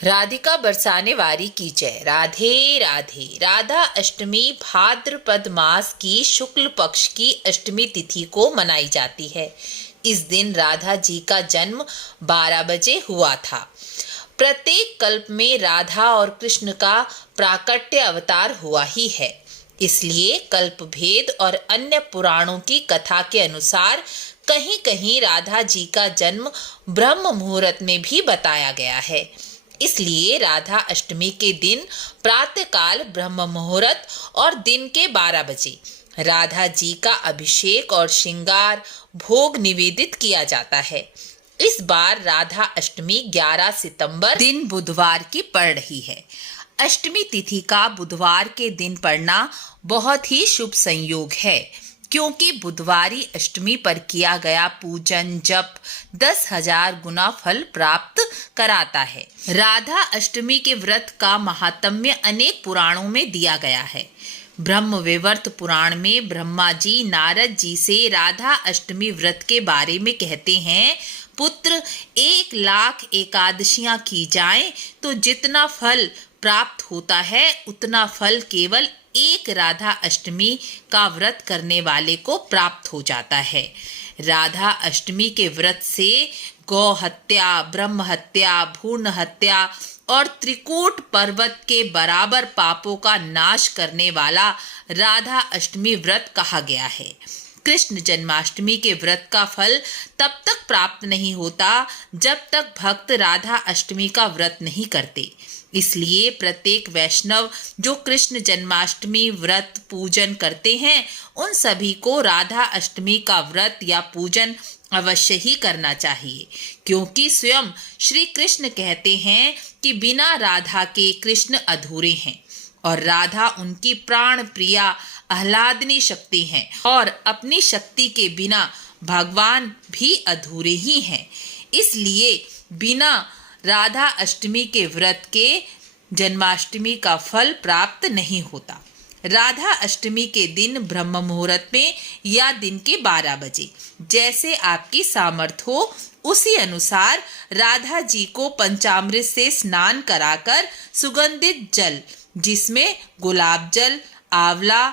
राधिका बरसाने वारी की जय। राधे राधे। राधा अष्टमी भाद्रपद मास की शुक्ल पक्ष की अष्टमी तिथि को मनाई जाती है। इस दिन राधा जी का जन्म 12 बजे हुआ था। प्रत्येक कल्प में राधा और कृष्ण का प्राकट्य अवतार हुआ ही है। इसलिए कल्प भेद और अन्य पुराणों की कथा के अनुसार कहीं कहीं राधा जी का जन्म ब्रह्म मुहूर्त में भी बताया गया है। इसलिए राधा अष्टमी के दिन प्रातःकाल ब्रह्म मुहूर्त और दिन के 12 बजे राधा जी का अभिषेक और श्रृंगार भोग निवेदित किया जाता है। इस बार राधा अष्टमी 11 सितंबर दिन बुधवार की पड़ रही है। अष्टमी तिथि का बुधवार के दिन पड़ना बहुत ही शुभ संयोग है, क्योंकि बुधवारी अष्टमी पर किया गया पूजन जप 10,000 गुना फल प्राप्त कराता है। राधा अष्टमी के व्रत का महात्म्य अनेक पुराणों में दिया गया है। ब्रह्मवैवर्त पुराण में ब्रह्मा जी नारद जी से राधा अष्टमी व्रत के बारे में कहते हैं, पुत्र 1,00,000 एकादशियां की जाएं तो जितना फल प्राप्त होता है उतना फल केवल एक राधा अष्टमी का व्रत करने वाले को प्राप्त हो जाता है। राधा अष्टमी के व्रत से गौ हत्या, ब्रह्म हत्या, भ्रूण हत्या और त्रिकूट पर्वत के बराबर पापों का नाश करने वाला राधा अष्टमी व्रत कहा गया है। कृष्ण जन्माष्टमी के व्रत का फल तब तक प्राप्त नहीं होता जब तक भक्त राधा अष्टमी का व्रत नहीं करते। इसलिए प्रत्येक वैष्णव जो कृष्ण जन्माष्टमी व्रत पूजन करते हैं उन सभी को राधा अष्टमी का व्रत या पूजन अवश्य ही करना चाहिए, क्योंकि स्वयं श्री कृष्ण कहते हैं कि बिना राधा के कृष्ण अधूरे हैं और राधा उनकी प्राण प्रिया आह्लादनी शक्ति हैं और अपनी शक्ति के बिना भगवान भी अधूरे ही हैं। इसलिए बिना राधा अष्टमी के व्रत के जन्माष्टमी का फल प्राप्त नहीं होता। राधा अष्टमी के दिन ब्रह्म मुहूर्त में या दिन के 12 बजे जैसे आपकी सामर्थ्य हो उसी अनुसार राधा जी को पंचामृत से स्नान कराकर सुगंधित जल जिसमें गुलाब जल, आंवला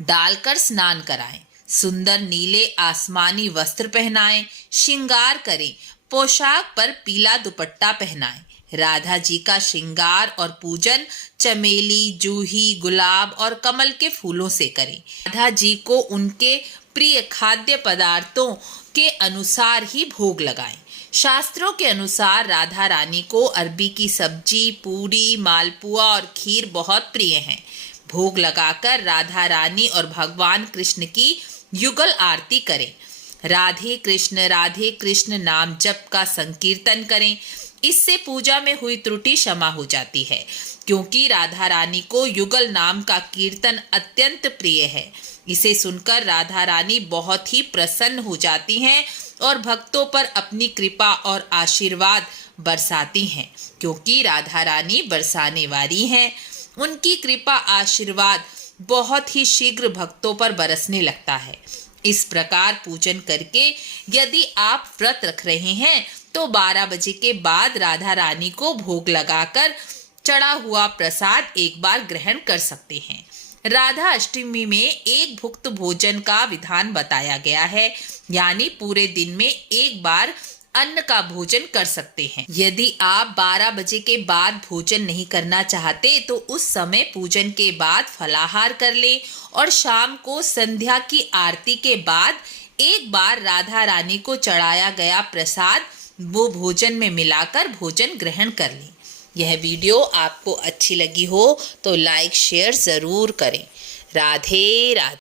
डालकर स्नान कराएं। सुंदर नीले आसमानी वस्त्र पहनाएं, श्रृंगार करें, पोशाक पर पीला दुपट्टा पहनाएं। राधा जी का श्रृंगार और पूजन चमेली, जूही, गुलाब और कमल के फूलों से करें। राधा जी को उनके प्रिय खाद्य पदार्थों के अनुसार ही भोग लगाएं। शास्त्रों के अनुसार राधा रानी को अरबी की सब्जी, पूरी, मालपुआ और खीर बहुत प्रिय हैं। भोग लगाकर राधा रानी और भगवान कृष्ण की युगल आरती करें। राधे कृष्ण नाम जप का संकीर्तन करें। इससे पूजा में हुई त्रुटि क्षमा हो जाती है, क्योंकि राधा रानी को युगल नाम का कीर्तन अत्यंत प्रिय है। इसे सुनकर राधा रानी बहुत ही प्रसन्न हो जाती हैं और भक्तों पर अपनी कृपा और आशीर्वाद बरसाती हैं, क्योंकि राधा रानी बरसाने वाली हैं। उनकी कृपा आशीर्वाद बहुत ही शीघ्र भक्तों पर बरसने लगता है। इस प्रकार पूजन करके यदि आप व्रत रख रहे हैं तो 12 बजे के बाद राधा रानी को भोग लगाकर चढ़ा हुआ प्रसाद एक बार ग्रहण कर सकते हैं। राधा अष्टमी में एक भुक्त भोजन का विधान बताया गया है, यानी पूरे दिन में एक बार अन्न का भोजन कर सकते हैं। यदि आप 12 बजे के बाद भोजन नहीं करना चाहते तो उस समय पूजन के बाद फलाहार कर ले और शाम को संध्या की आरती के बाद एक बार राधा रानी को चढ़ाया गया प्रसाद वो भोजन में मिलाकर भोजन ग्रहण कर लें। यह वीडियो आपको अच्छी लगी हो तो लाइक शेयर ज़रूर करें। राधे राधे।